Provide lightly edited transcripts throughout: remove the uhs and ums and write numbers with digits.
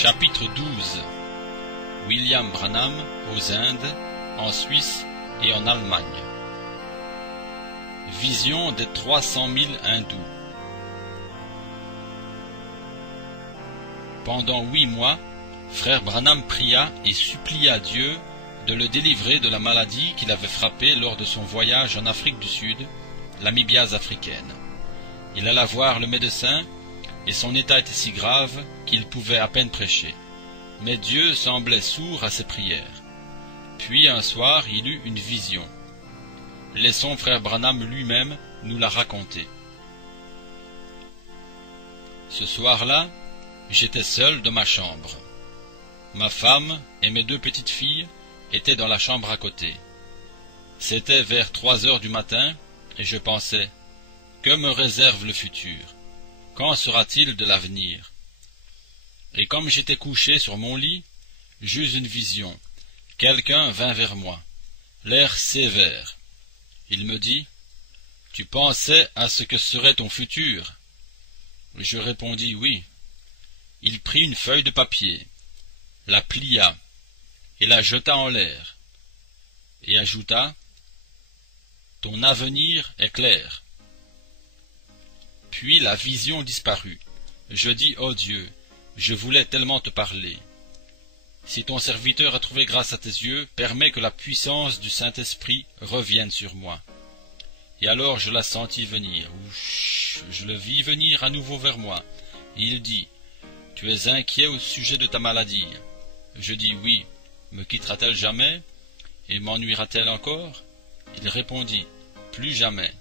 Chapitre 12. William Branham aux Indes, en Suisse et en Allemagne. Vision des 300 000 hindous. Pendant 8 mois, frère Branham pria et supplia Dieu de le délivrer de la maladie qui l'avait frappé lors de son voyage en Afrique du Sud, l'amibiase africaine. Il alla voir le médecin, et son état était si grave qu'il pouvait à peine prêcher. Mais Dieu semblait sourd à ses prières. Puis un soir, il eut une vision. Laissons frère Branham lui-même nous la raconter. Ce soir-là, j'étais seul dans ma chambre. Ma femme et mes 2 petites filles étaient dans la chambre à côté. C'était vers 3 heures du matin, et je pensais, que me réserve le futur? Qu'en sera-t-il de l'avenir? Et comme j'étais couché sur mon lit, j'eus une vision. Quelqu'un vint vers moi, l'air sévère. Il me dit, « Tu pensais à ce que serait ton futur ?» Je répondis, « Oui. » Il prit une feuille de papier, la plia et la jeta en l'air, et ajouta, « Ton avenir est clair. » Puis la vision disparut. Je dis, « Oh Dieu, je voulais tellement te parler. Si ton serviteur a trouvé grâce à tes yeux, permets que la puissance du Saint-Esprit revienne sur moi. » Et alors je la sentis venir. Ouch, je le vis venir à nouveau vers moi. Et il dit, « Tu es inquiet au sujet de ta maladie. » Je dis, « Oui. Me quittera-t-elle jamais? Et m'ennuiera-t-elle encore? » Il répondit, « Plus jamais. »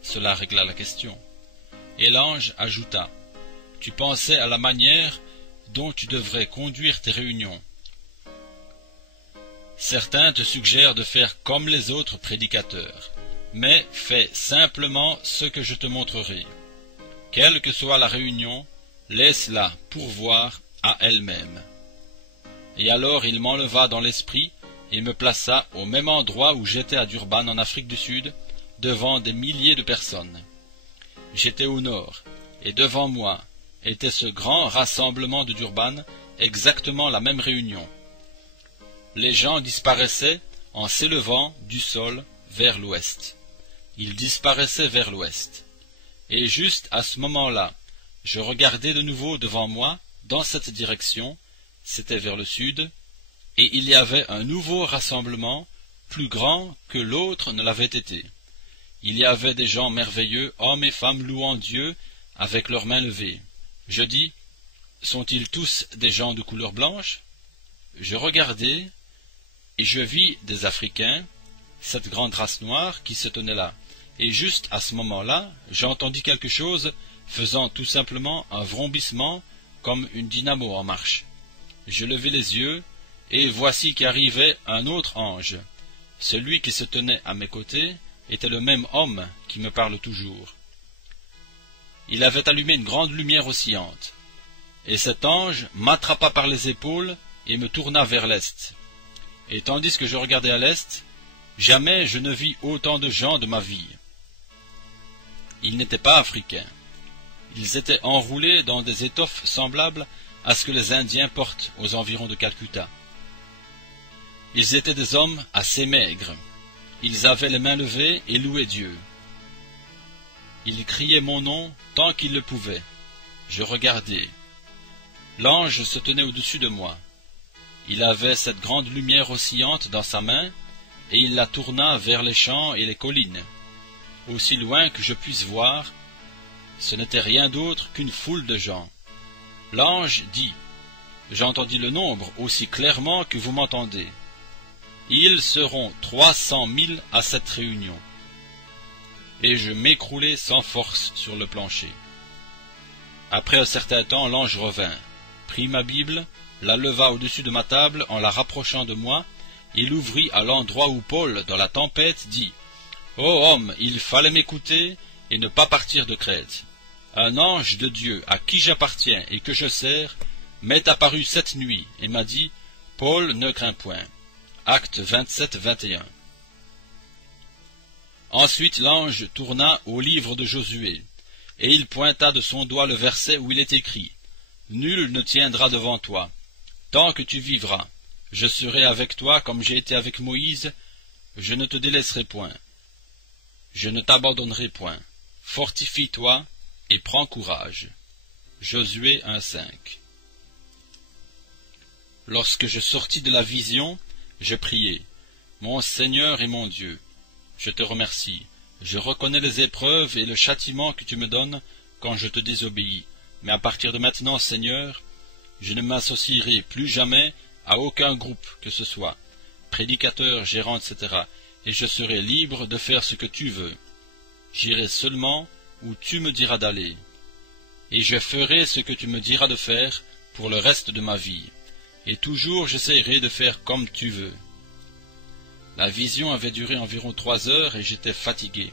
Cela régla la question. Et l'ange ajouta, « Tu pensais à la manière dont tu devrais conduire tes réunions. Certains te suggèrent de faire comme les autres prédicateurs, mais fais simplement ce que je te montrerai. Quelle que soit la réunion, laisse-la pourvoir à elle-même. » Et alors il m'enleva dans l'esprit et me plaça au même endroit où j'étais à Durban en Afrique du Sud, devant des milliers de personnes. J'étais au nord, et devant moi était ce grand rassemblement de Durban, exactement la même réunion. Les gens disparaissaient en s'élevant du sol vers l'ouest. Ils disparaissaient vers l'ouest. Et juste à ce moment-là, je regardais de nouveau devant moi, dans cette direction, c'était vers le sud, et il y avait un nouveau rassemblement, plus grand que l'autre ne l'avait été. Il y avait des gens merveilleux, hommes et femmes louant Dieu, avec leurs mains levées. Je dis, sont-ils tous des gens de couleur blanche? Je regardai, et je vis des Africains, cette grande race noire qui se tenait là. Et juste à ce moment-là, j'entendis quelque chose faisant tout simplement un vrombissement comme une dynamo en marche. Je levai les yeux, et voici qu'arrivait un autre ange. Celui qui se tenait à mes côtés était le même homme qui me parle toujours. Il avait allumé une grande lumière oscillante, et cet ange m'attrapa par les épaules et me tourna vers l'est. Et tandis que je regardais à l'est, jamais je ne vis autant de gens de ma vie. Ils n'étaient pas africains. Ils étaient enroulés dans des étoffes semblables à ce que les Indiens portent aux environs de Calcutta. Ils étaient des hommes assez maigres. Ils avaient les mains levées et louaient Dieu. Ils criaient mon nom tant qu'ils le pouvaient. Je regardais. L'ange se tenait au-dessus de moi. Il avait cette grande lumière oscillante dans sa main, et il la tourna vers les champs et les collines. Aussi loin que je puisse voir, ce n'était rien d'autre qu'une foule de gens. L'ange dit, « J'entendis le nombre aussi clairement que vous m'entendez. Ils seront 300 000 à cette réunion. » Et je m'écroulai sans force sur le plancher. Après un certain temps, l'ange revint, prit ma Bible, la leva au-dessus de ma table en la rapprochant de moi, et l'ouvrit à l'endroit où Paul, dans la tempête, dit, « Ô homme, il fallait m'écouter et ne pas partir de Crète. Un ange de Dieu à qui j'appartiens et que je sers m'est apparu cette nuit et m'a dit, « Paul, ne crains point. » Acte 27, 21. Ensuite l'ange tourna au livre de Josué, et il pointa de son doigt le verset où il est écrit, Nul ne tiendra devant toi. Tant que tu vivras, je serai avec toi comme j'ai été avec Moïse, je ne te délaisserai point. Je ne t'abandonnerai point. Fortifie-toi et prends courage. Josué 1,5. Lorsque je sortis de la vision, je priai. Mon Seigneur et mon Dieu, je te remercie. Je reconnais les épreuves et le châtiment que tu me donnes quand je te désobéis. Mais à partir de maintenant, Seigneur, je ne m'associerai plus jamais à aucun groupe que ce soit, prédicateur, gérant, etc., et je serai libre de faire ce que tu veux. J'irai seulement où tu me diras d'aller, et je ferai ce que tu me diras de faire pour le reste de ma vie, et toujours j'essaierai de faire comme tu veux. La vision avait duré environ 3 heures et j'étais fatigué.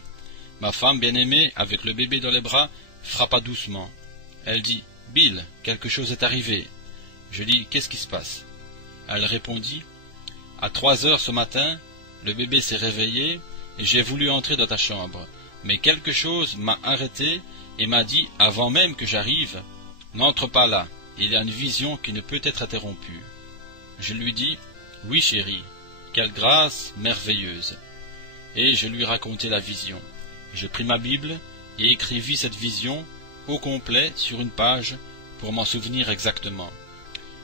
Ma femme bien-aimée, avec le bébé dans les bras, frappa doucement. Elle dit « Bill, quelque chose est arrivé. » Je dis « Qu'est-ce qui se passe ?» Elle répondit « À 3 heures ce matin, le bébé s'est réveillé et j'ai voulu entrer dans ta chambre. Mais quelque chose m'a arrêté et m'a dit, avant même que j'arrive, « N'entre pas là, il y a une vision qui ne peut être interrompue. » Je lui dis « Oui, chérie, quelle grâce merveilleuse !» Et je lui racontai la vision. Je pris ma Bible et écrivis cette vision au complet sur une page pour m'en souvenir exactement.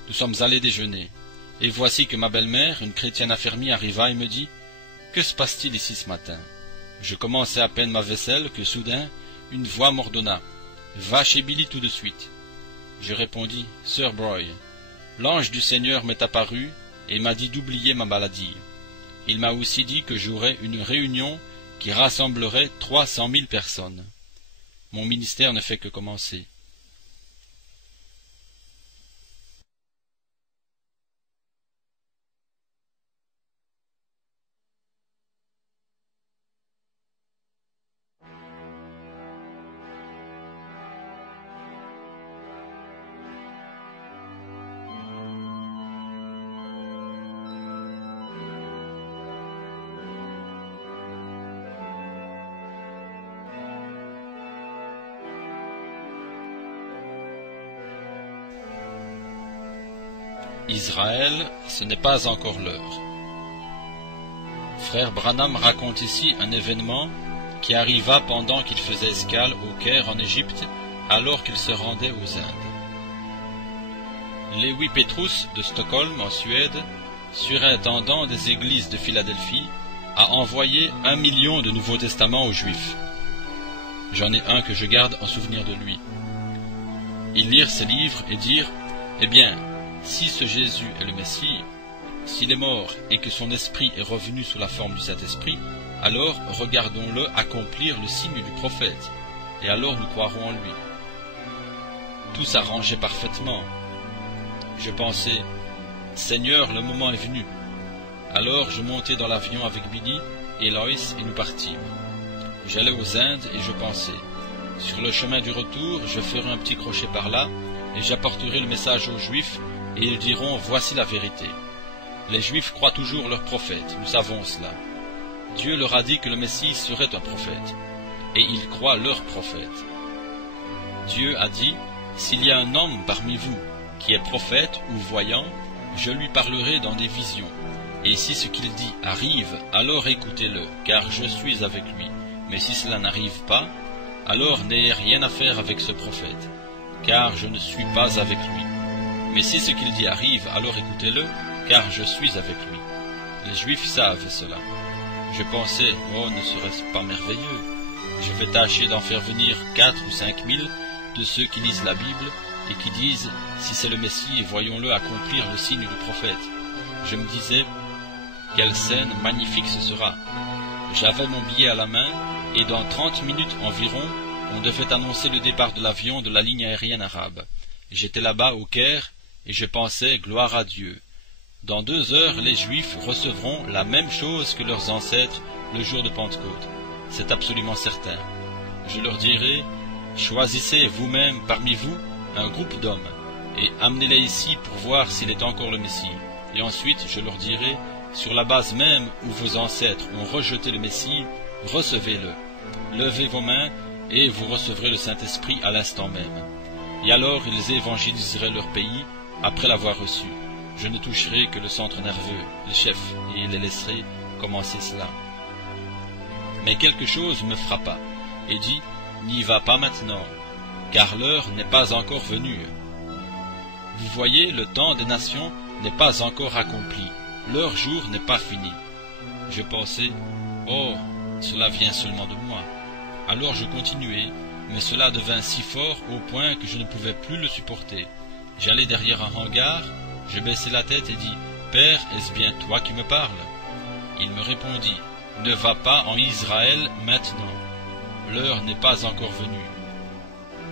Nous sommes allés déjeuner, et voici que ma belle-mère, une chrétienne affermie, arriva et me dit « Que se passe-t-il ici ce matin ?» Je commençais à peine ma vaisselle que soudain, une voix m'ordonna « Va chez Billy tout de suite. » Je répondis « Sir Broy, l'ange du Seigneur m'est apparu et m'a dit d'oublier ma maladie. Il m'a aussi dit que j'aurais une réunion qui rassemblerait 300 000 personnes. Mon ministère ne fait que commencer. » Israël, ce n'est pas encore l'heure. Frère Branham raconte ici un événement qui arriva pendant qu'il faisait escale au Caire en Égypte, alors qu'il se rendait aux Indes. Lewi Petrus de Stockholm en Suède, surintendant des églises de Philadelphie, a envoyé 1 million de Nouveaux Testaments aux Juifs. J'en ai un que je garde en souvenir de lui. Ils lirent ces livres et dirent « Eh bien, si ce Jésus est le Messie, s'il est mort et que son esprit est revenu sous la forme du Saint-Esprit, alors regardons-le accomplir le signe du prophète, et alors nous croirons en lui. » Tout s'arrangeait parfaitement. Je pensais, « Seigneur, le moment est venu. » Alors je montai dans l'avion avec Billy et Lois et nous partîmes. J'allais aux Indes et je pensais, « Sur le chemin du retour, je ferai un petit crochet par là, et j'apporterai le message aux Juifs, et ils diront, voici la vérité. Les Juifs croient toujours leur prophète, nous savons cela. Dieu leur a dit que le Messie serait un prophète, et ils croient leur prophète. Dieu a dit, s'il y a un homme parmi vous qui est prophète ou voyant, je lui parlerai dans des visions. Et si ce qu'il dit arrive, alors écoutez-le, car je suis avec lui. Mais si cela n'arrive pas, alors n'ayez rien à faire avec ce prophète, car je ne suis pas avec lui. Mais si ce qu'il dit arrive, alors écoutez-le, car je suis avec lui. Les Juifs savent cela. Je pensais, oh, ne serait-ce pas merveilleux? Je vais tâcher d'en faire venir 4 ou 5 000 de ceux qui lisent la Bible et qui disent, si c'est le Messie, voyons-le accomplir le signe du prophète. Je me disais, quelle scène magnifique ce sera. J'avais mon billet à la main, et dans 30 minutes environ, on devait annoncer le départ de l'avion de la ligne aérienne arabe. J'étais là-bas au Caire, et je pensais, gloire à Dieu. Dans 2 heures, les Juifs recevront la même chose que leurs ancêtres le jour de Pentecôte. C'est absolument certain. Je leur dirai, choisissez vous-même parmi vous un groupe d'hommes, et amenez-les ici pour voir s'il est encore le Messie. Et ensuite, je leur dirai, sur la base même où vos ancêtres ont rejeté le Messie, recevez-le. Levez vos mains, et vous recevrez le Saint-Esprit à l'instant même. et alors ils évangéliseraient leur pays après l'avoir reçu. Je ne toucherai que le centre nerveux, le chef, et les laisserai commencer cela. Mais quelque chose me frappa, et dit, n'y va pas maintenant, car l'heure n'est pas encore venue. Vous voyez, le temps des nations n'est pas encore accompli, leur jour n'est pas fini. Je pensais, oh, cela vient seulement de moi. Alors je continuai, mais cela devint si fort au point que je ne pouvais plus le supporter. J'allai derrière un hangar, je baissai la tête et dis, Père, est-ce bien toi qui me parles? Il me répondit, ne va pas en Israël maintenant, l'heure n'est pas encore venue.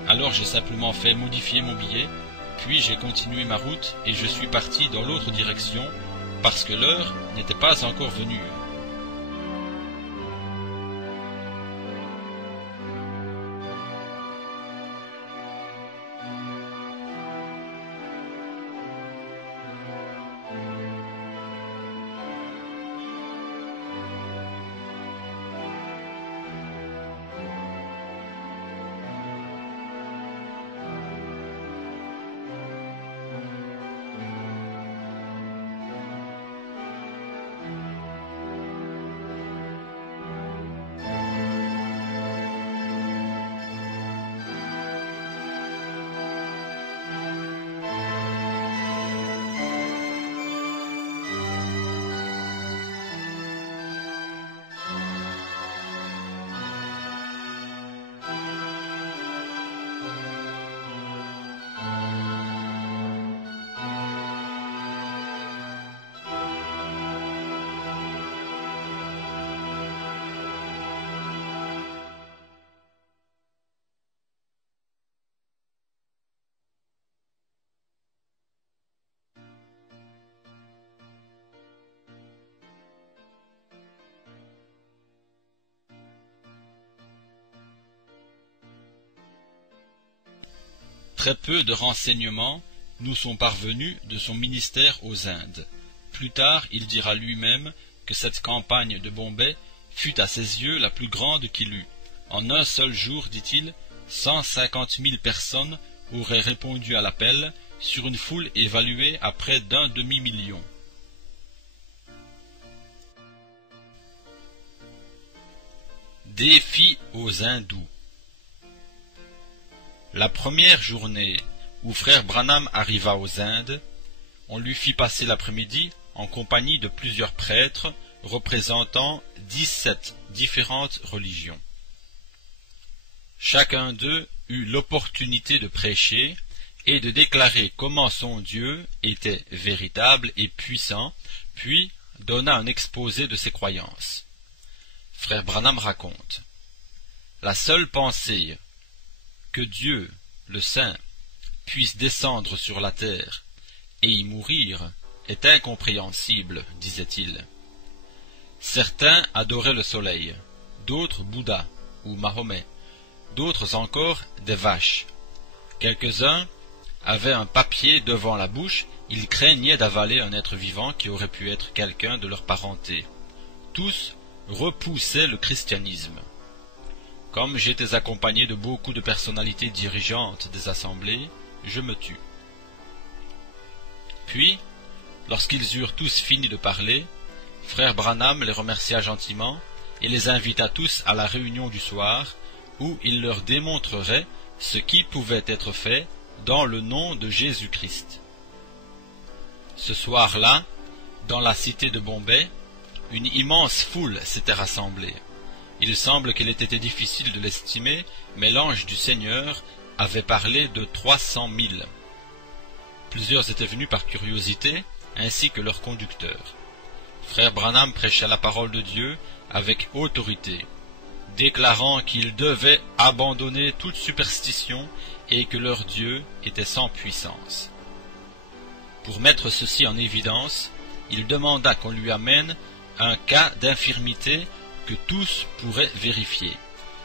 Alors j'ai simplement fait modifier mon billet, puis j'ai continué ma route et je suis parti dans l'autre direction parce que l'heure n'était pas encore venue. Très peu de renseignements nous sont parvenus de son ministère aux Indes. Plus tard, il dira lui-même que cette campagne de Bombay fut à ses yeux la plus grande qu'il eut. En un seul jour, dit-il, 150 000 personnes auraient répondu à l'appel sur une foule évaluée à près d'un demi-million. Défi aux hindous. La première journée où frère Branham arriva aux Indes, on lui fit passer l'après-midi en compagnie de plusieurs prêtres représentant 17 différentes religions. Chacun d'eux eut l'opportunité de prêcher et de déclarer comment son Dieu était véritable et puissant, puis donna un exposé de ses croyances. Frère Branham raconte: la seule pensée que Dieu, le Saint, puisse descendre sur la terre et y mourir est incompréhensible, disait-il. Certains adoraient le soleil, d'autres Bouddha ou Mahomet, d'autres encore des vaches. Quelques-uns avaient un papier devant la bouche, ils craignaient d'avaler un être vivant qui aurait pu être quelqu'un de leur parenté. Tous repoussaient le christianisme. Comme j'étais accompagné de beaucoup de personnalités dirigeantes des assemblées, je me tus. Puis, lorsqu'ils eurent tous fini de parler, frère Branham les remercia gentiment et les invita tous à la réunion du soir, où il leur démontrerait ce qui pouvait être fait dans le nom de Jésus-Christ. Ce soir-là, dans la cité de Bombay, une immense foule s'était rassemblée. Il semble qu'il ait été difficile de l'estimer, mais l'ange du Seigneur avait parlé de 300 000. Plusieurs étaient venus par curiosité, ainsi que leur conducteur. Frère Branham prêcha la parole de Dieu avec autorité, déclarant qu'ils devaient abandonner toute superstition et que leur Dieu était sans puissance. Pour mettre ceci en évidence, il demanda qu'on lui amène un cas d'infirmité que tous pourraient vérifier.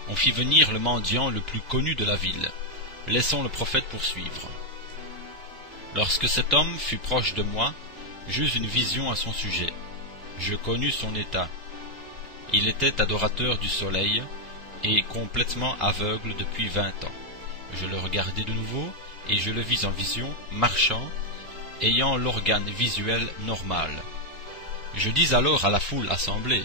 On fit venir le mendiant le plus connu de la ville. Laissons le prophète poursuivre. Lorsque cet homme fut proche de moi, j'eus une vision à son sujet. Je connus son état. Il était adorateur du soleil et complètement aveugle depuis 20 ans. Je le regardai de nouveau et je le vis en vision, marchant, ayant l'organe visuel normal. Je dis alors à la foule assemblée: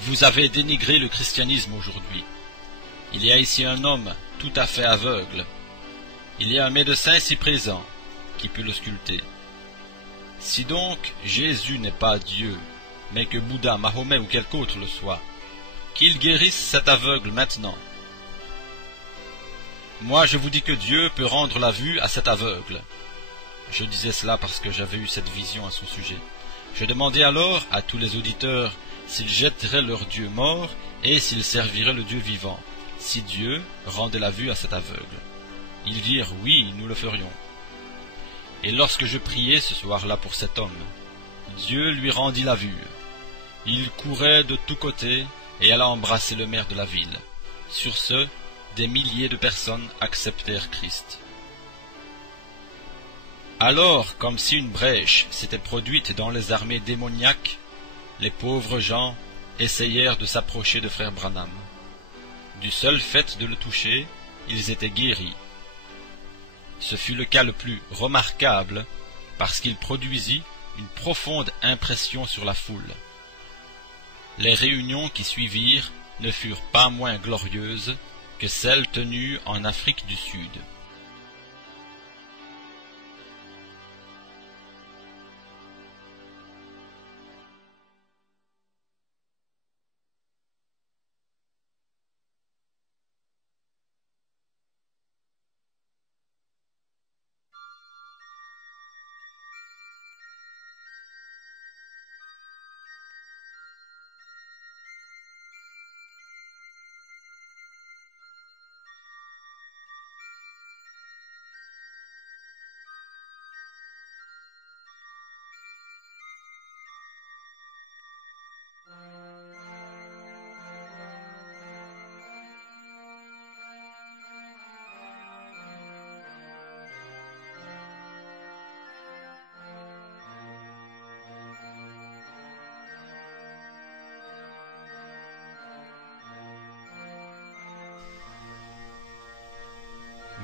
vous avez dénigré le christianisme aujourd'hui. Il y a ici un homme tout à fait aveugle. Il y a un médecin ici présent qui peut l'ausculter. Si donc Jésus n'est pas Dieu, mais que Bouddha, Mahomet ou quelque autre le soit, qu'il guérisse cet aveugle maintenant. Moi je vous dis que Dieu peut rendre la vue à cet aveugle. Je disais cela parce que j'avais eu cette vision à son sujet. Je demandais alors à tous les auditeurs s'ils jetteraient leur Dieu mort et s'ils serviraient le Dieu vivant, si Dieu rendait la vue à cet aveugle. Ils dirent oui, nous le ferions. Et lorsque je priais ce soir-là pour cet homme, Dieu lui rendit la vue. Il courait de tous côtés et alla embrasser le maire de la ville. Sur ce, des milliers de personnes acceptèrent Christ. Alors, comme si une brèche s'était produite dans les armées démoniaques, les pauvres gens essayèrent de s'approcher de frère Branham. Du seul fait de le toucher, ils étaient guéris. Ce fut le cas le plus remarquable, parce qu'il produisit une profonde impression sur la foule. Les réunions qui suivirent ne furent pas moins glorieuses que celles tenues en Afrique du Sud.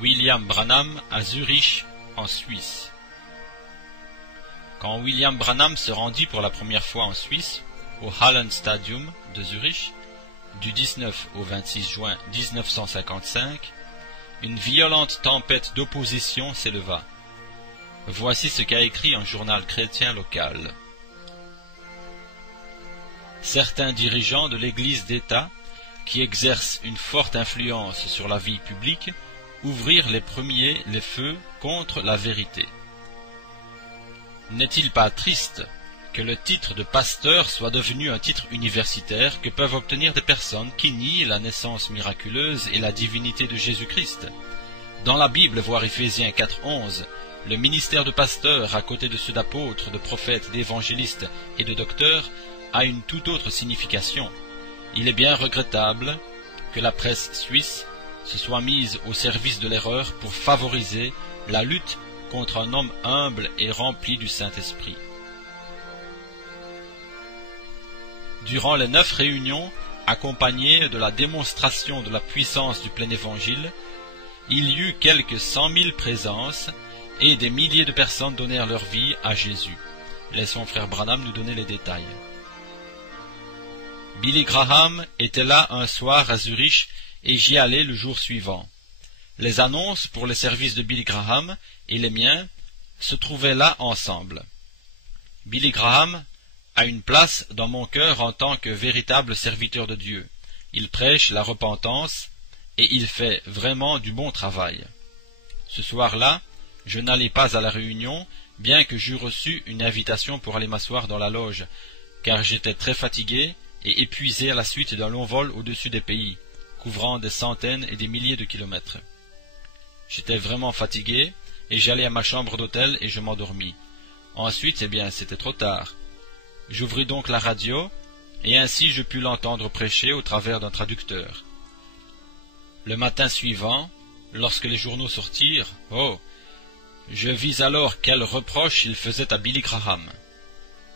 William Branham à Zurich, en Suisse. Quand William Branham se rendit pour la première fois en Suisse, au Hallenstadium de Zurich, du 19 au 26 juin 1955, une violente tempête d'opposition s'éleva. Voici ce qu'a écrit un journal chrétien local. Certains dirigeants de l'Église d'État, qui exercent une forte influence sur la vie publique, ouvrirent les premiers les feux contre la vérité. N'est-il pas triste que le titre de pasteur soit devenu un titre universitaire que peuvent obtenir des personnes qui nient la naissance miraculeuse et la divinité de Jésus-Christ? Dans la Bible, voir Éphésiens 4:11, le ministère de pasteur, à côté de ceux d'apôtres, de prophètes, d'évangélistes et de docteurs, a une toute autre signification. Il est bien regrettable que la presse suisse se soit mise au service de l'erreur pour favoriser la lutte contre un homme humble et rempli du Saint-Esprit. Durant les 9 réunions, accompagnées de la démonstration de la puissance du plein évangile, il y eut quelques 100 000 présences et des milliers de personnes donnèrent leur vie à Jésus. Laissons frère Branham nous donner les détails. Billy Graham était là un soir à Zurich et j'y allais le jour suivant. Les annonces pour les services de Billy Graham et les miens se trouvaient là ensemble. Billy Graham a une place dans mon cœur en tant que véritable serviteur de Dieu. Il prêche la repentance et il fait vraiment du bon travail. Ce soir-là, je n'allai pas à la réunion, bien que j'eus reçu une invitation pour aller m'asseoir dans la loge, car j'étais très fatigué et épuisé à la suite d'un long vol au-dessus des pays, couvrant des centaines et des milliers de kilomètres. J'étais vraiment fatigué, et j'allai à ma chambre d'hôtel et je m'endormis. Ensuite, c'était trop tard. J'ouvris donc la radio, et ainsi je pus l'entendre prêcher au travers d'un traducteur. Le matin suivant, lorsque les journaux sortirent, je vis alors quels reproches il faisait à Billy Graham.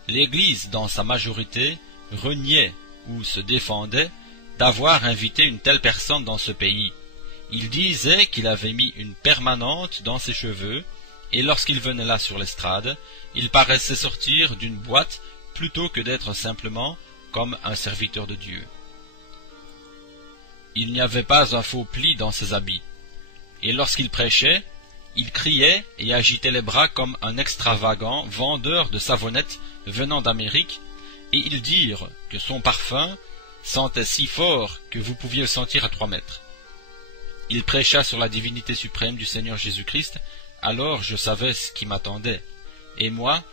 L'Église, dans sa majorité, reniait ou se défendait d'avoir invité une telle personne dans ce pays. Il disait qu'il avait mis une permanente dans ses cheveux, et lorsqu'il venait là sur l'estrade, il paraissait sortir d'une boîte plutôt que d'être simplement comme un serviteur de Dieu. Il n'y avait pas un faux pli dans ses habits, et lorsqu'il prêchait, il criait et agitait les bras comme un extravagant vendeur de savonnettes venant d'Amérique, et ils dirent que son parfum sentait si fort que vous pouviez le sentir à 3 mètres. Il prêcha sur la divinité suprême du Seigneur Jésus-Christ, alors je savais ce qui m'attendait, et moi,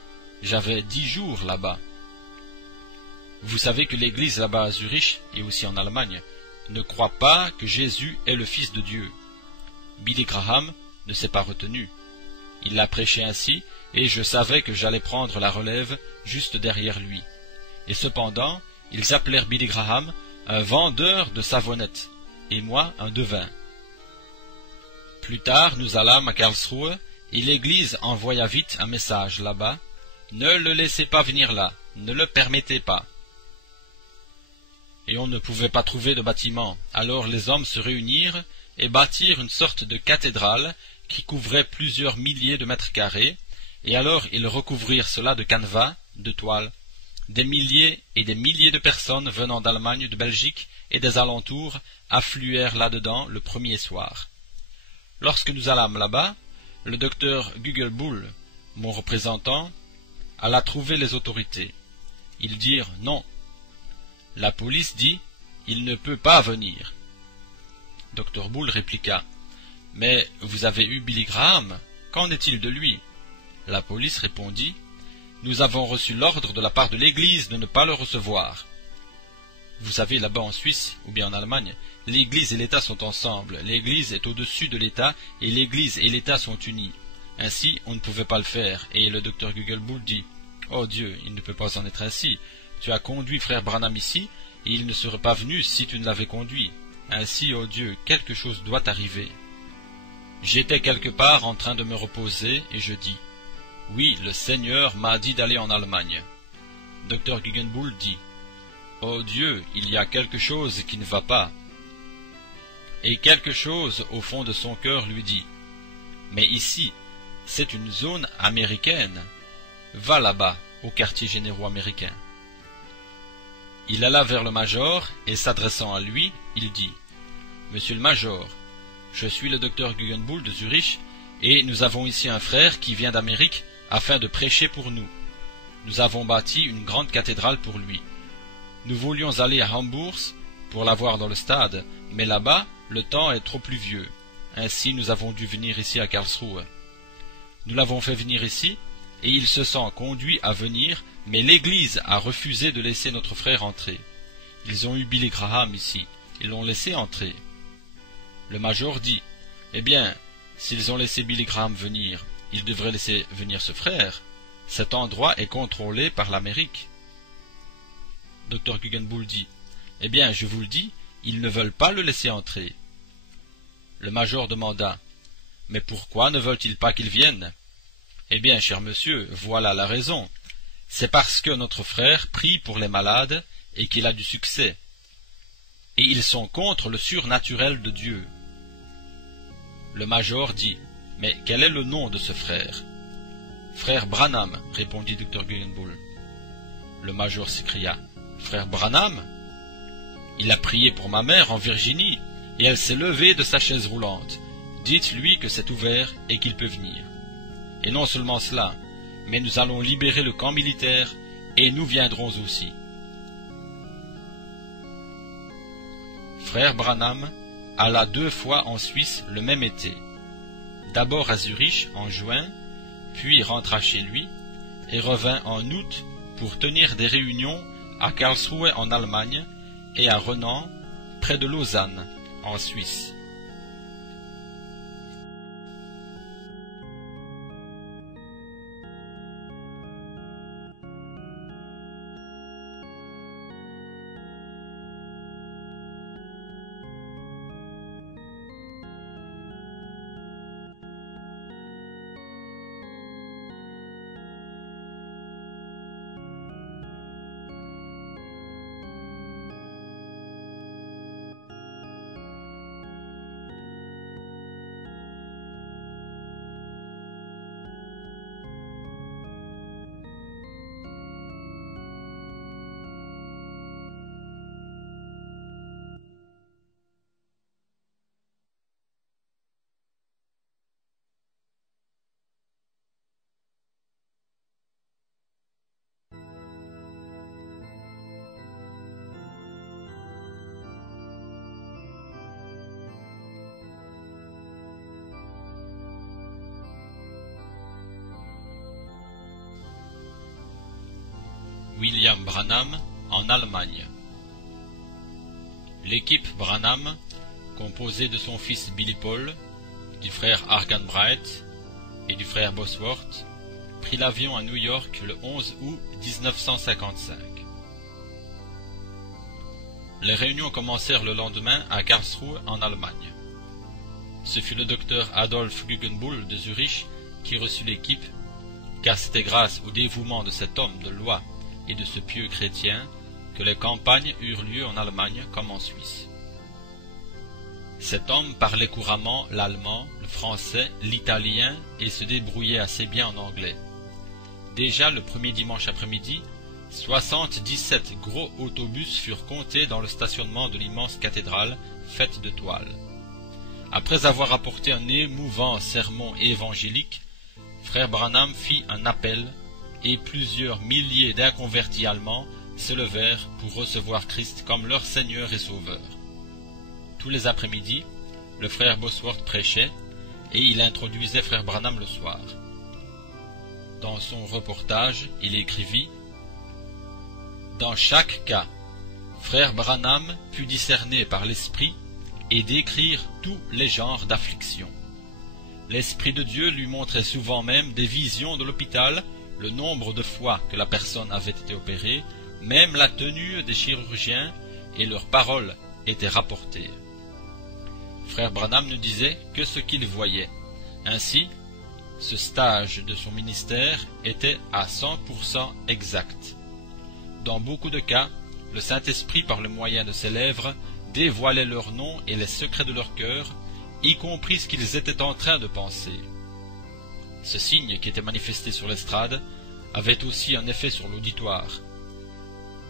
j'avais 10 jours là-bas. Vous savez que l'église là-bas à Zurich, et aussi en Allemagne, ne croit pas que Jésus est le Fils de Dieu. Billy Graham ne s'est pas retenu. Il l'a prêché ainsi, et je savais que j'allais prendre la relève juste derrière lui. Et cependant, ils appelèrent Billy Graham un vendeur de savonnettes, et moi un devin. Plus tard, nous allâmes à Karlsruhe, et l'église envoya vite un message là-bas. Ne le laissez pas venir là, ne le permettez pas. Et on ne pouvait pas trouver de bâtiment, alors les hommes se réunirent et bâtirent une sorte de cathédrale qui couvrait plusieurs milliers de mètres carrés, et alors ils recouvrirent cela de canevas, de toiles. Des milliers et des milliers de personnes venant d'Allemagne, de Belgique et des alentours affluèrent là-dedans le premier soir. Lorsque nous allâmes là-bas, le docteur Gugelbull, mon représentant, alla trouver les autorités. Ils dirent non. La police dit « Il ne peut pas venir ». Dr Bull répliqua « Mais vous avez eu Billy Graham, qu'en est-il de lui ?» La police répondit « Nous avons reçu l'ordre de la part de l'Église de ne pas le recevoir. » Vous savez, là-bas en Suisse, ou bien en Allemagne, l'Église et l'État sont ensemble, l'Église est au-dessus de l'État, et l'Église et l'État sont unis. Ainsi, on ne pouvait pas le faire, et le docteur Gugelbull dit « Oh Dieu, il ne peut pas en être ainsi. Tu as conduit frère Branham ici, et il ne serait pas venu si tu ne l'avais conduit. Ainsi, oh Dieu, quelque chose doit arriver. » J'étais quelque part en train de me reposer, et je dis « Oui, le Seigneur m'a dit d'aller en Allemagne. » Dr Gugelbull dit « Oh Dieu, il y a quelque chose qui ne va pas. » Et quelque chose au fond de son cœur lui dit « Mais ici, c'est une zone américaine. Va là-bas, aux quartiers généraux américains. » Il alla vers le major, et s'adressant à lui, il dit « Monsieur le major, je suis le docteur Gugelbull de Zurich, et nous avons ici un frère qui vient d'Amérique afin de prêcher pour nous. Nous avons bâti une grande cathédrale pour lui. Nous voulions aller à Hambourg pour la voir dans le stade, mais là-bas, le temps est trop pluvieux. Ainsi, nous avons dû venir ici à Karlsruhe. Nous l'avons fait venir ici, et il se sent conduit à venir, mais l'Église a refusé de laisser notre frère entrer. Ils ont eu Billy Graham ici, ils l'ont laissé entrer. » Le major dit « Eh bien, s'ils ont laissé Billy Graham venir, ils devraient laisser venir ce frère. Cet endroit est contrôlé par l'Amérique. » Dr Gugelbull dit « Eh bien, je vous le dis, ils ne veulent pas le laisser entrer. » Le major demanda « Mais pourquoi ne veulent-ils pas qu'il vienne ?»« Eh bien, cher monsieur, voilà la raison. C'est parce que notre frère prie pour les malades et qu'il a du succès. Et ils sont contre le surnaturel de Dieu. » Le major dit « Mais quel est le nom de ce frère ?»« Frère Branham, répondit Dr Gugelbull. Le major s'écria « Frère Branham ? Il a prié pour ma mère en Virginie, et elle s'est levée de sa chaise roulante. Dites-lui que c'est ouvert et qu'il peut venir. Et non seulement cela, mais nous allons libérer le camp militaire, et nous viendrons aussi. » Frère Branham alla 2 fois en Suisse le même été. D'abord à Zurich en juin, puis rentra chez lui, et revint en août pour tenir des réunions à Karlsruhe en Allemagne et à Renan, près de Lausanne, en Suisse. William Branham en Allemagne. L'équipe Branham, composée de son fils Billy Paul, du frère Arganbright et du frère Bosworth, prit l'avion à New York le 11 août 1955. Les réunions commencèrent le lendemain à Karlsruhe en Allemagne. Ce fut le docteur Adolf Guggenbuhl de Zurich qui reçut l'équipe, car c'était grâce au dévouement de cet homme de loi et de ce pieux chrétien que les campagnes eurent lieu en Allemagne comme en Suisse. Cet homme parlait couramment l'allemand, le français, l'italien et se débrouillait assez bien en anglais. Déjà le premier dimanche après-midi, 77 gros autobus furent comptés dans le stationnement de l'immense cathédrale faite de toile. Après avoir apporté un émouvant sermon évangélique, frère Branham fit un appel et plusieurs milliers d'inconvertis allemands se levèrent pour recevoir Christ comme leur Seigneur et Sauveur. Tous les après-midi, le frère Bosworth prêchait et il introduisait frère Branham le soir. Dans son reportage, il écrivit « Dans chaque cas, frère Branham put discerner par l'Esprit et décrire tous les genres d'afflictions. L'Esprit de Dieu lui montrait souvent même des visions de l'hôpital, le nombre de fois que la personne avait été opérée, même la tenue des chirurgiens, et leurs paroles étaient rapportées. Frère Branham ne disait que ce qu'il voyait. Ainsi, ce stage de son ministère était à 100% exact. Dans beaucoup de cas, le Saint-Esprit, par le moyen de ses lèvres, dévoilait leurs noms et les secrets de leur cœur, y compris ce qu'ils étaient en train de penser. Ce signe qui était manifesté sur l'estrade avait aussi un effet sur l'auditoire.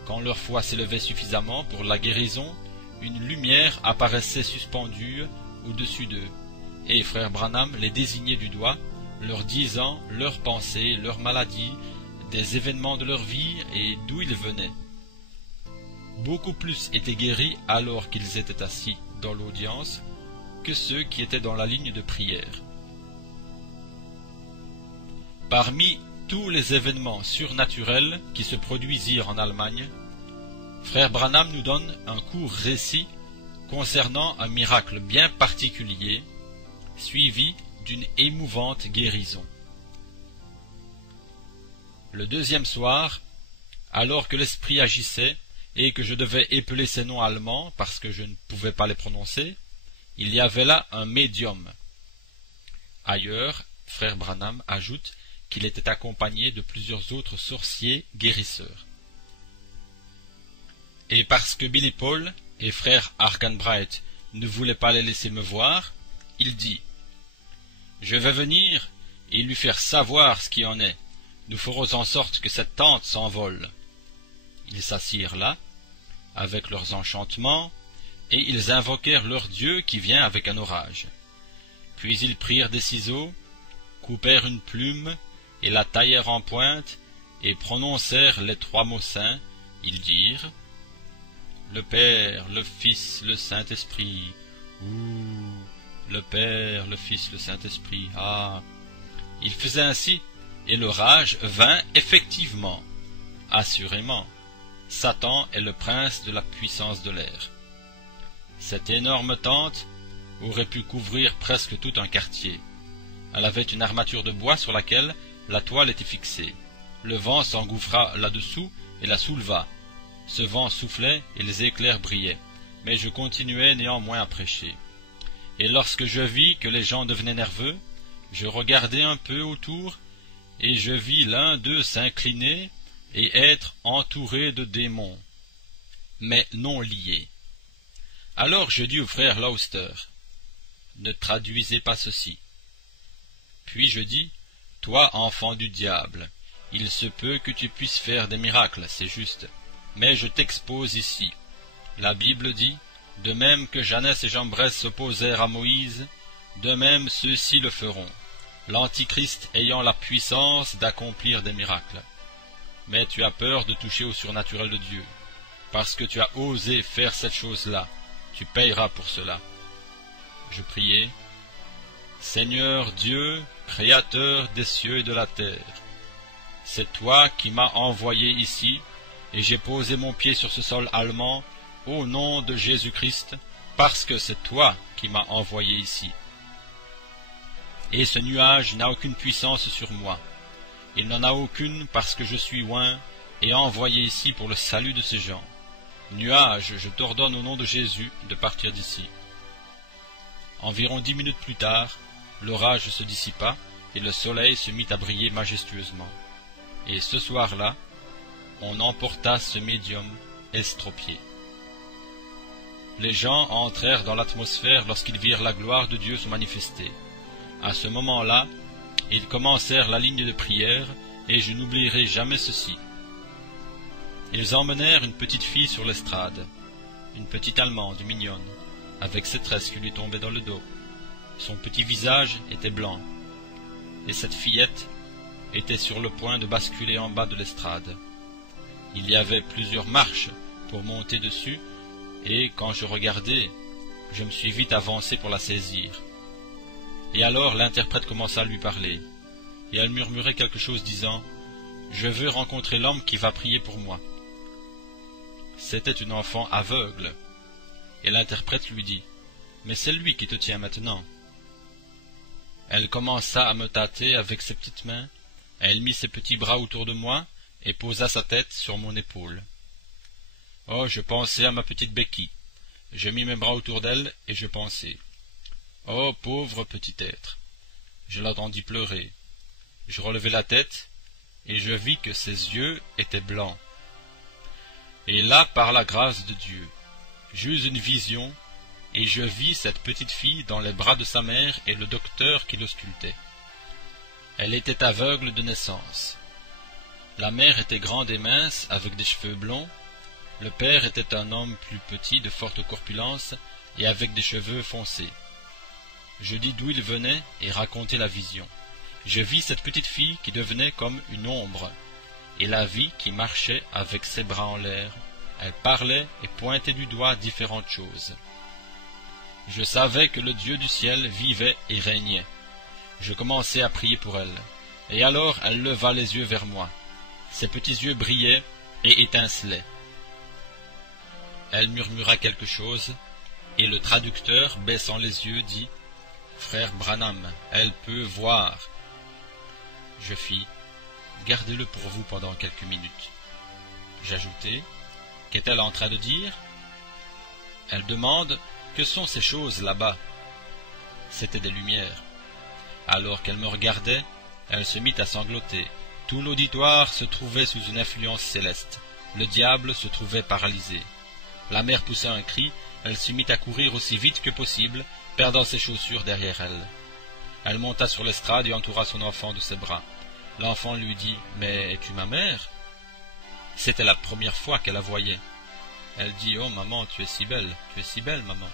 Quand leur foi s'élevait suffisamment pour la guérison, une lumière apparaissait suspendue au-dessus d'eux, et frère Branham les désignait du doigt, leur disant leurs pensées, leurs maladies, des événements de leur vie et d'où ils venaient. Beaucoup plus étaient guéris alors qu'ils étaient assis dans l'audience que ceux qui étaient dans la ligne de prière. Parmi tous les événements surnaturels qui se produisirent en Allemagne, frère Branham nous donne un court récit concernant un miracle bien particulier, suivi d'une émouvante guérison. Le deuxième soir, alors que l'esprit agissait et que je devais épeler ces noms allemands parce que je ne pouvais pas les prononcer, il y avait là un médium. Ailleurs, frère Branham ajoute qu'il était accompagné de plusieurs autres sorciers guérisseurs. Et parce que Billy Paul et frère Arganbright ne voulaient pas les laisser me voir, il dit « Je vais venir et lui faire savoir ce qui en est. Nous ferons en sorte que cette tente s'envole. » Ils s'assirent là, avec leurs enchantements, et ils invoquèrent leur Dieu qui vient avec un orage. Puis ils prirent des ciseaux, coupèrent une plume, et la taillèrent en pointe, et prononcèrent les 3 mots saints. Ils dirent « Le Père, le Fils, le Saint-Esprit. Ouh, le Père, le Fils, le Saint-Esprit. Ah !» Ils faisaient ainsi, et l'orage vint effectivement. Assurément, Satan est le prince de la puissance de l'air. Cette énorme tente aurait pu couvrir presque tout un quartier. Elle avait une armature de bois sur laquelle la toile était fixée. Le vent s'engouffra là-dessous et la souleva. Ce vent soufflait et les éclairs brillaient, mais je continuais néanmoins à prêcher. Et lorsque je vis que les gens devenaient nerveux, je regardai un peu autour, et je vis l'un d'eux s'incliner et être entouré de démons, mais non liés. Alors je dis au frère Lauster, « Ne traduisez pas ceci. » Puis je dis, « Toi, enfant du diable, il se peut que tu puisses faire des miracles, c'est juste, mais je t'expose ici. La Bible dit, de même que Janès et Jambres s'opposèrent à Moïse, de même ceux-ci le feront, l'Antichrist ayant la puissance d'accomplir des miracles. Mais tu as peur de toucher au surnaturel de Dieu, parce que tu as osé faire cette chose-là, tu payeras pour cela. » Je priai, « Seigneur Dieu, Créateur des cieux et de la terre, c'est toi qui m'as envoyé ici et j'ai posé mon pied sur ce sol allemand, au nom de Jésus-Christ, parce que c'est toi qui m'as envoyé ici. Et ce nuage n'a aucune puissance sur moi. Il n'en a aucune parce que je suis oint et envoyé ici pour le salut de ces gens. Nuage, je t'ordonne au nom de Jésus de partir d'ici. Environ 10 minutes plus tard, l'orage se dissipa et le soleil se mit à briller majestueusement. Et ce soir-là, on emporta ce médium estropié. Les gens entrèrent dans l'atmosphère lorsqu'ils virent la gloire de Dieu se manifester. À ce moment-là, ils commencèrent la ligne de prière, et je n'oublierai jamais ceci. Ils emmenèrent une petite fille sur l'estrade, une petite Allemande mignonne, avec ses tresses qui lui tombaient dans le dos. Son petit visage était blanc, et cette fillette était sur le point de basculer en bas de l'estrade. Il y avait plusieurs marches pour monter dessus, et quand je regardai, je me suis vite avancé pour la saisir. Et alors l'interprète commença à lui parler, et elle murmurait quelque chose disant « Je veux rencontrer l'homme qui va prier pour moi. » C'était une enfant aveugle, et l'interprète lui dit « Mais c'est lui qui te tient maintenant. » Elle commença à me tâter avec ses petites mains, elle mit ses petits bras autour de moi, et posa sa tête sur mon épaule. Oh, je pensais à ma petite Becky. Je mis mes bras autour d'elle, et je pensai « Oh, pauvre petit être !» Je l'entendis pleurer. Je relevai la tête, et je vis que ses yeux étaient blancs. Et là, par la grâce de Dieu, j'eus une vision, et je vis cette petite fille dans les bras de sa mère et le docteur qui l'auscultait. Elle était aveugle de naissance. La mère était grande et mince, avec des cheveux blonds. Le père était un homme plus petit, de forte corpulence, et avec des cheveux foncés. Je dis d'où il venait et racontai la vision. Je vis cette petite fille qui devenait comme une ombre, et la vis qui marchait avec ses bras en l'air. Elle parlait et pointait du doigt différentes choses. Je savais que le Dieu du ciel vivait et régnait. Je commençai à prier pour elle, et alors elle leva les yeux vers moi. Ses petits yeux brillaient et étincelaient. Elle murmura quelque chose, et le traducteur, baissant les yeux, dit « Frère Branham, elle peut voir. » Je fis « Gardez-le pour vous pendant quelques minutes. » J'ajoutai « Qu'est-elle en train de dire ?» Elle demande « Que sont ces choses là-bas ?» C'étaient des lumières. Alors qu'elle me regardait, elle se mit à sangloter. Tout l'auditoire se trouvait sous une influence céleste. Le diable se trouvait paralysé. La mère poussa un cri, elle se mit à courir aussi vite que possible, perdant ses chaussures derrière elle. Elle monta sur l'estrade et entoura son enfant de ses bras. L'enfant lui dit « Mais es-tu ma mère ?» C'était la première fois qu'elle la voyait. Elle dit « Oh maman, tu es si belle, maman. »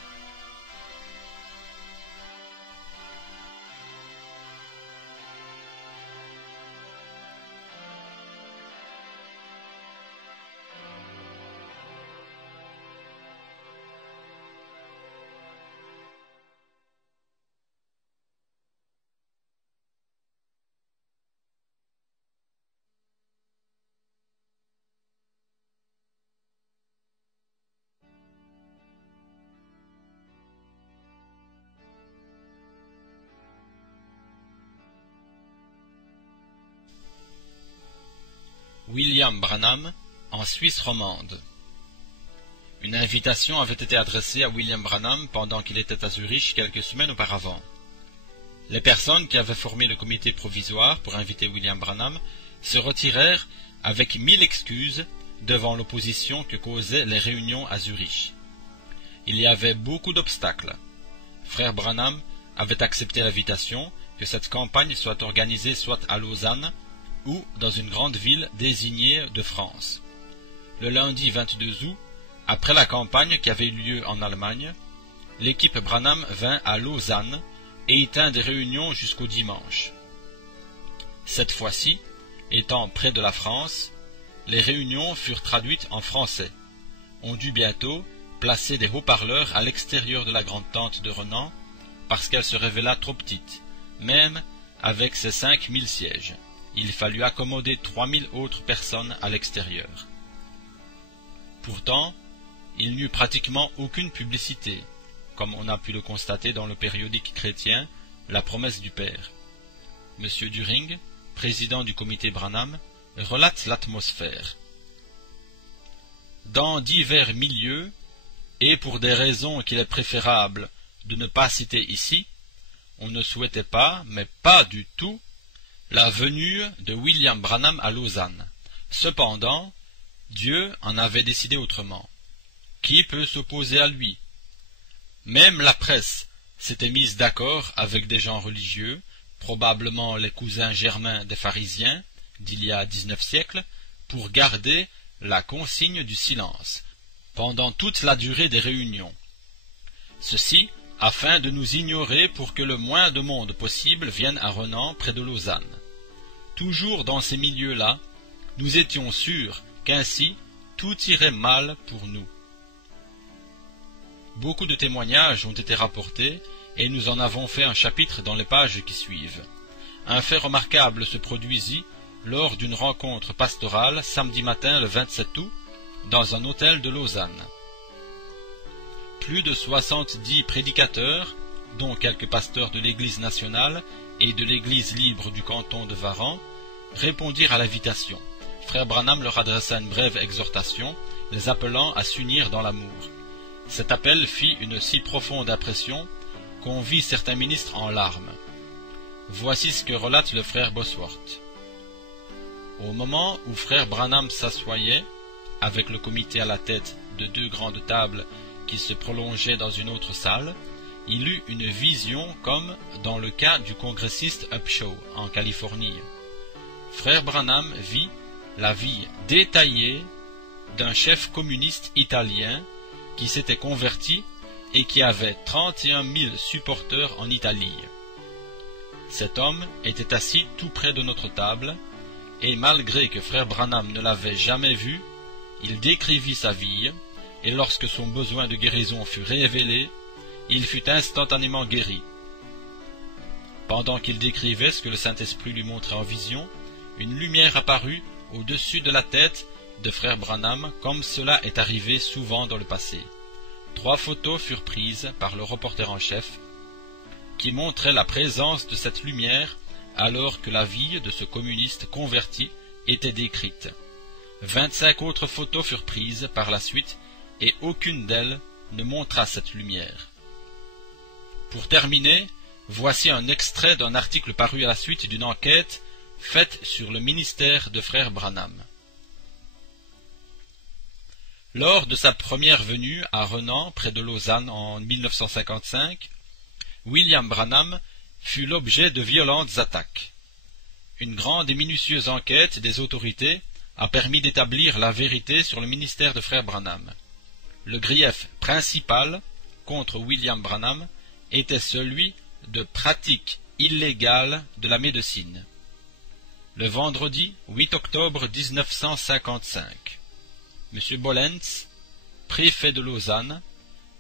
William Branham, en Suisse romande. Une invitation avait été adressée à William Branham pendant qu'il était à Zurich quelques semaines auparavant. Les personnes qui avaient formé le comité provisoire pour inviter William Branham se retirèrent avec 1000 excuses devant l'opposition que causaient les réunions à Zurich. Il y avait beaucoup d'obstacles. Frère Branham avait accepté l'invitation que cette campagne soit organisée soit à Lausanne ou dans une grande ville désignée de France. Le lundi 22 août, après la campagne qui avait eu lieu en Allemagne, l'équipe Branham vint à Lausanne et y tint des réunions jusqu'au dimanche. Cette fois-ci, étant près de la France, les réunions furent traduites en français. On dut bientôt placer des haut-parleurs à l'extérieur de la grande tente de Renan, parce qu'elle se révéla trop petite, même avec ses 5000 sièges. Il fallut accommoder 3000 autres personnes à l'extérieur. Pourtant, il n'y eut pratiquement aucune publicité, comme on a pu le constater dans le périodique chrétien La Promesse du Père. M. Düring, président du comité Branham, relate l'atmosphère. Dans divers milieux, et pour des raisons qu'il est préférable de ne pas citer ici, on ne souhaitait pas, mais pas du tout, la venue de William Branham à Lausanne. Cependant, Dieu en avait décidé autrement. Qui peut s'opposer à lui? Même la presse s'était mise d'accord avec des gens religieux, probablement les cousins germains des pharisiens d'il y a 19 siècles, pour garder la consigne du silence pendant toute la durée des réunions. Ceci afin de nous ignorer pour que le moins de monde possible vienne à Renan près de Lausanne. Toujours dans ces milieux-là, nous étions sûrs qu'ainsi tout irait mal pour nous. Beaucoup de témoignages ont été rapportés et nous en avons fait un chapitre dans les pages qui suivent. Un fait remarquable se produisit lors d'une rencontre pastorale samedi matin le 27 août dans un hôtel de Lausanne. Plus de 70 prédicateurs, dont quelques pasteurs de l'Église nationale et de l'Église libre du canton de Varan, répondirent à l'invitation. Frère Branham leur adressa une brève exhortation, les appelant à s'unir dans l'amour. Cet appel fit une si profonde impression qu'on vit certains ministres en larmes. Voici ce que relate le frère Bosworth. Au moment où frère Branham s'assoyait, avec le comité à la tête de 2 grandes tables qui se prolongeaient dans une autre salle, il eut une vision comme dans le cas du congressiste Upshaw en Californie. Frère Branham vit la vie détaillée d'un chef communiste italien qui s'était converti et qui avait 31 000 supporters en Italie. Cet homme était assis tout près de notre table, et malgré que frère Branham ne l'avait jamais vu, il décrivit sa vie, et lorsque son besoin de guérison fut révélé, il fut instantanément guéri. Pendant qu'il décrivait ce que le Saint-Esprit lui montrait en vision, une lumière apparut au-dessus de la tête de frère Branham, comme cela est arrivé souvent dans le passé. 3 photos furent prises par le reporter en chef, qui montrait la présence de cette lumière alors que la vie de ce communiste converti était décrite. 25 autres photos furent prises par la suite et aucune d'elles ne montra cette lumière. Pour terminer, voici un extrait d'un article paru à la suite d'une enquête faite sur le ministère de frère Branham. Lors de sa première venue à Renan, près de Lausanne, en 1955, William Branham fut l'objet de violentes attaques. Une grande et minutieuse enquête des autorités a permis d'établir la vérité sur le ministère de frère Branham. Le grief principal contre William Branham était celui de pratique illégale de la médecine. Le vendredi 8 octobre 1955, M. Bollens, préfet de Lausanne,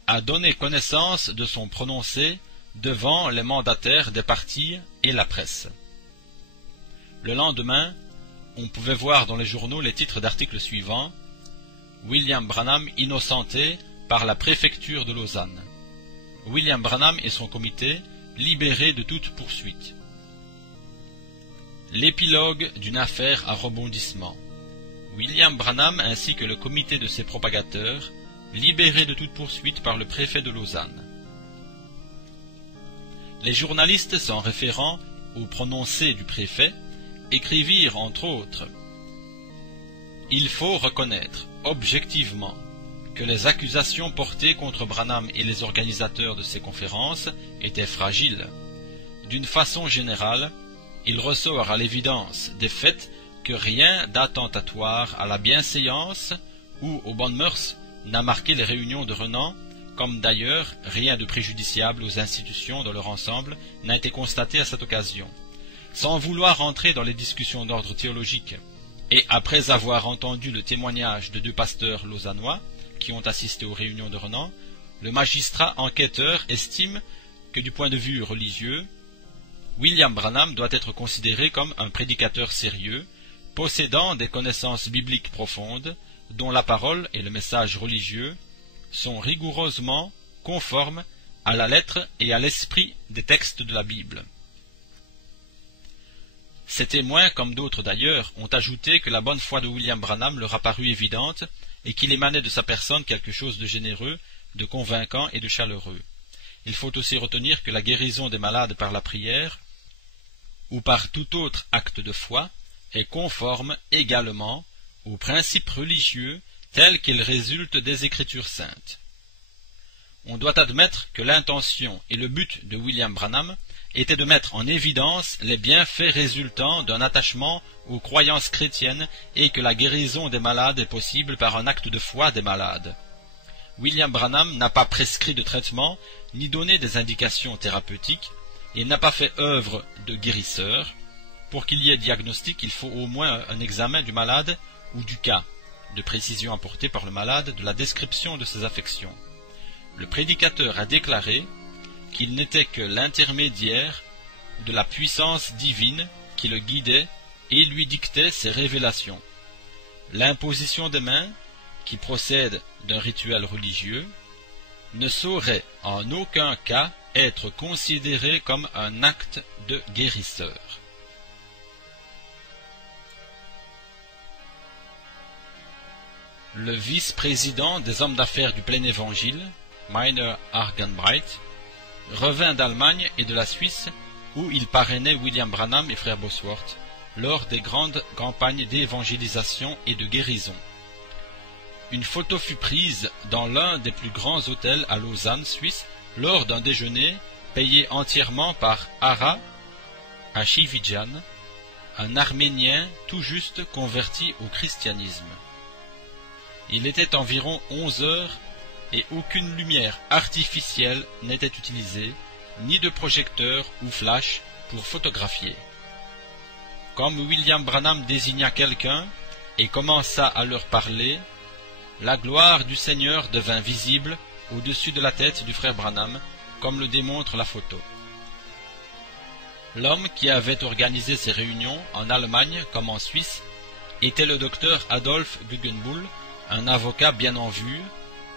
a donné connaissance de son prononcé devant les mandataires des partis et la presse. Le lendemain, on pouvait voir dans les journaux les titres d'articles suivants: William Branham innocenté par la préfecture de Lausanne. William Branham et son comité libérés de toute poursuite. L'épilogue d'une affaire à rebondissement. William Branham ainsi que le comité de ses propagateurs libérés de toute poursuite par le préfet de Lausanne. Les journalistes s'en référant au prononcé du préfet écrivirent entre autres: Il faut reconnaître objectivement que les accusations portées contre Branham et les organisateurs de ces conférences étaient fragiles. D'une façon générale, il ressort à l'évidence des faits que rien d'attentatoire à la bienséance ou aux bonnes mœurs n'a marqué les réunions de Renan, comme d'ailleurs rien de préjudiciable aux institutions dans leur ensemble n'a été constaté à cette occasion. Sans vouloir entrer dans les discussions d'ordre théologique, et après avoir entendu le témoignage de 2 pasteurs lausannois qui ont assisté aux réunions de Renan, le magistrat enquêteur estime que du point de vue religieux, William Branham doit être considéré comme un prédicateur sérieux, possédant des connaissances bibliques profondes, dont la parole et le message religieux sont rigoureusement conformes à la lettre et à l'esprit des textes de la Bible. Ces témoins, comme d'autres d'ailleurs, ont ajouté que la bonne foi de William Branham leur a paru évidente et qu'il émanait de sa personne quelque chose de généreux, de convaincant et de chaleureux. Il faut aussi retenir que la guérison des malades par la prière ou par tout autre acte de foi est conforme également aux principes religieux tels qu'ils résultent des Écritures saintes. On doit admettre que l'intention et le but de William Branham était de mettre en évidence les bienfaits résultant d'un attachement aux croyances chrétiennes et que la guérison des malades est possible par un acte de foi des malades. William Branham n'a pas prescrit de traitement ni donné des indications thérapeutiques et n'a pas fait œuvre de guérisseur. Pour qu'il y ait diagnostic, il faut au moins un examen du malade ou du cas, de précision apportée par le malade de la description de ses affections. Le prédicateur a déclaré qu'il n'était que l'intermédiaire de la puissance divine qui le guidait et lui dictait ses révélations. L'imposition des mains, qui procède d'un rituel religieux, ne saurait en aucun cas être considérée comme un acte de guérisseur. Le vice-président des hommes d'affaires du plein évangile, Meiner Argenbright, revint d'Allemagne et de la Suisse où il parrainait William Branham et frère Bosworth lors des grandes campagnes d'évangélisation et de guérison. Une photo fut prise dans l'un des plus grands hôtels à Lausanne, Suisse, lors d'un déjeuner payé entièrement par Ara Hashividjan, un Arménien tout juste converti au christianisme. Il était environ 11 heures et aucune lumière artificielle n'était utilisée, ni de projecteur ou flash pour photographier. Comme William Branham désigna quelqu'un et commença à leur parler, la gloire du Seigneur devint visible au-dessus de la tête du frère Branham, comme le démontre la photo. L'homme qui avait organisé ces réunions en Allemagne comme en Suisse était le docteur Adolf Guggenbuhl, un avocat bien en vue,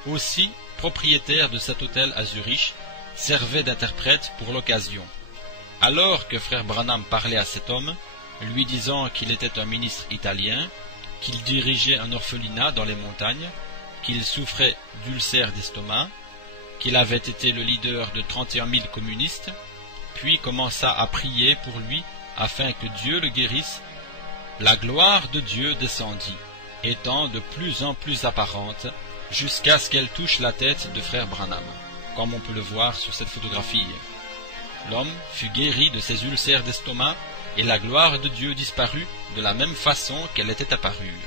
aussi propriétaire de cet hôtel à Zurich, servait d'interprète pour l'occasion. Alors que frère Branham parlait à cet homme, lui disant qu'il était un ministre italien, qu'il dirigeait un orphelinat dans les montagnes, qu'il souffrait d'ulcères d'estomac, qu'il avait été le leader de 31 000 communistes, puis commença à prier pour lui afin que Dieu le guérisse, la gloire de Dieu descendit, étant de plus en plus apparente, jusqu'à ce qu'elle touche la tête de frère Branham, comme on peut le voir sur cette photographie. L'homme fut guéri de ses ulcères d'estomac, et la gloire de Dieu disparut de la même façon qu'elle était apparue.